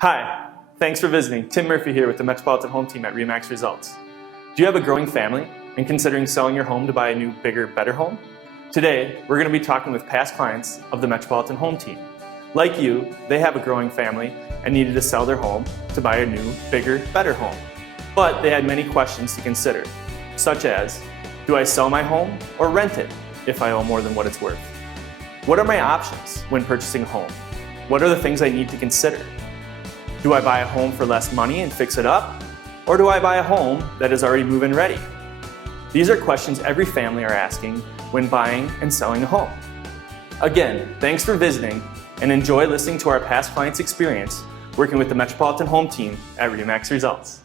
Hi, thanks for visiting. Tim Murphy here with the Metropolitan Home Team at ReMax Results. Do you have a growing family and considering selling your home to buy a new, bigger, better home? Today, we're going to be talking with past clients of the Metropolitan Home Team. Like you, they have a growing family and needed to sell their home to buy a new, bigger, better home. But they had many questions to consider, such as, do I sell my home or rent it if I owe more than what it's worth? What are my options when purchasing a home? What are the things I need to consider? Do I buy a home for less money and fix it up? Or do I buy a home that is already move-in ready? These are questions every family are asking when buying and selling a home. Again, thanks for visiting and enjoy listening to our past clients' experience working with the Metropolitan Home Team at ReMax Results.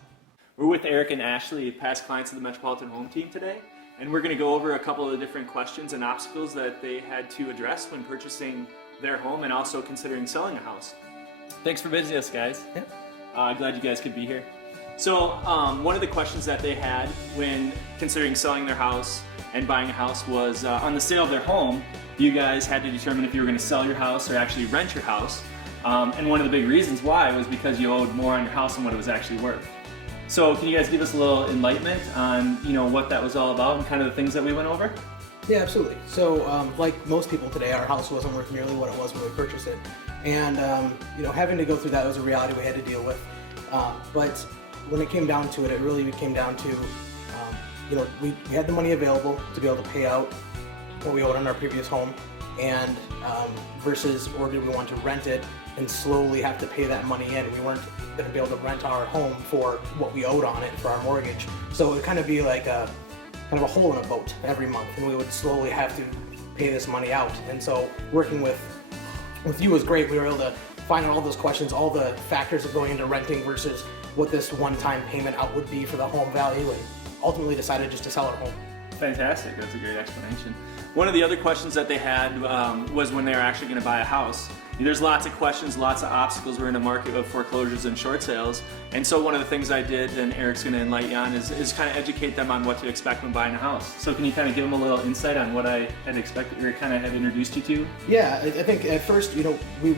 We're with Eric and Ashley, past clients of the Metropolitan Home Team today, and we're going to go over a couple of different questions and obstacles that they had to address when purchasing their home and also considering selling a house. Thanks for visiting us, guys. Yeah. Glad you guys could be here. So one of the questions that they had when considering selling their house and buying a house was on the sale of their home, you guys had to determine if you were going to sell your house or actually rent your house. And one of the big reasons why was because you owed more on your house than what it was actually worth. So can you guys give us a little enlightenment on what that was all about and kind of the things that we went over? Yeah, absolutely. So like most people today, our house wasn't worth nearly what it was when we purchased it. And having to go through that was a reality we had to deal with. But when it came down to it, it really came down to, we had the money available to be able to pay out what we owed on our previous home, and versus, or did we want to rent it and slowly have to pay that money in? We weren't going to be able to rent our home for what we owed on it for our mortgage. So it would kind of be like a hole in a boat every month, and we would slowly have to pay this money out. And so working with you was great. We were able to find out all those questions, all the factors of going into renting versus what this one-time payment out would be for the home value, and ultimately decided just to sell our home. Fantastic, that's a great explanation. One of the other questions that they had was when they were actually going to buy a house. There's lots of questions, lots of obstacles. We're in a market of foreclosures and short sales. And so one of the things I did, and Eric's going to enlighten you on, is kind of educate them on what to expect when buying a house. So can you kind of give them a little insight on what I had expected, or kind of had introduced you to? Yeah, I think at first, we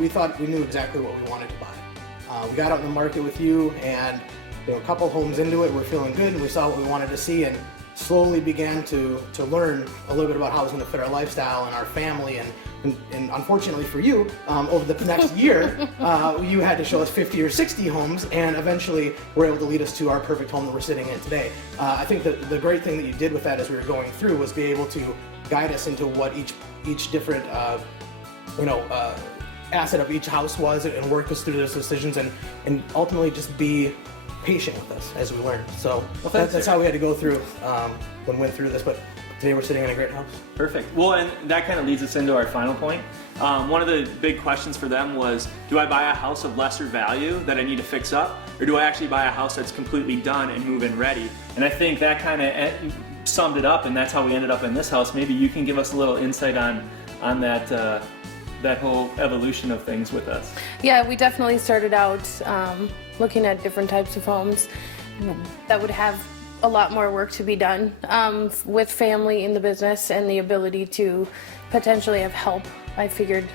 thought we knew exactly what we wanted to buy. We got out in the market with you, and a couple homes into it, we're feeling good, and we saw what we wanted to see, and slowly began to learn a little bit about how it was going to fit our lifestyle and our family, and unfortunately for you, over the next year, you had to show us 50 or 60 homes, and eventually were able to lead us to our perfect home that we're sitting in today. I think that the great thing that you did with that as we were going through was be able to guide us into what each different asset of each house was, and work us through those decisions, and ultimately just be patient with us as we learn. So that's how we had to go through when we went through this, but today we're sitting in a great house. Perfect. Well, and that kind of leads us into our final point. One of the big questions for them was, do I buy a house of lesser value that I need to fix up, or do I actually buy a house that's completely done and move-in ready? And I think that kind of summed it up, and that's how we ended up in this house. Maybe you can give us a little insight on that whole evolution of things with us. Yeah, we definitely started out looking at different types of homes that would have a lot more work to be done with family in the business and the ability to potentially have help. I figured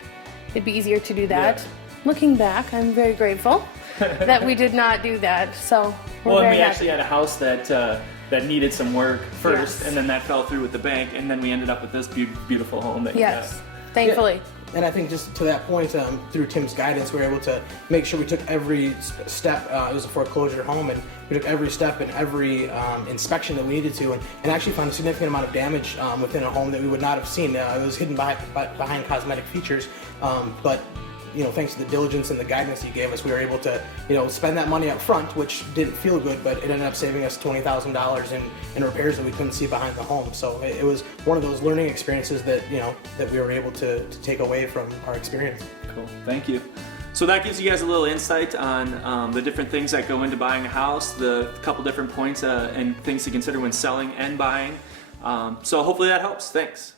it'd be easier to do that. Yeah. Looking back, I'm very grateful that we did not do that. So we actually had a house that needed some work first, yes, and then that fell through with the bank, and then we ended up with this beautiful home that you got. Thankfully. Yeah. And I think just to that point, through Tim's guidance, we were able to make sure we took every step. It was a foreclosure home, and we took every step and every inspection that we needed to, and actually found a significant amount of damage within a home that we would not have seen. It was hidden behind cosmetic features, but thanks to the diligence and the guidance you gave us, we were able to, spend that money up front, which didn't feel good, but it ended up saving us $20,000 in repairs that we couldn't see behind the home. So it was one of those learning experiences that, that we were able to take away from our experience. Cool, thank you. So that gives you guys a little insight on the different things that go into buying a house, the couple different points and things to consider when selling and buying. So hopefully that helps. Thanks.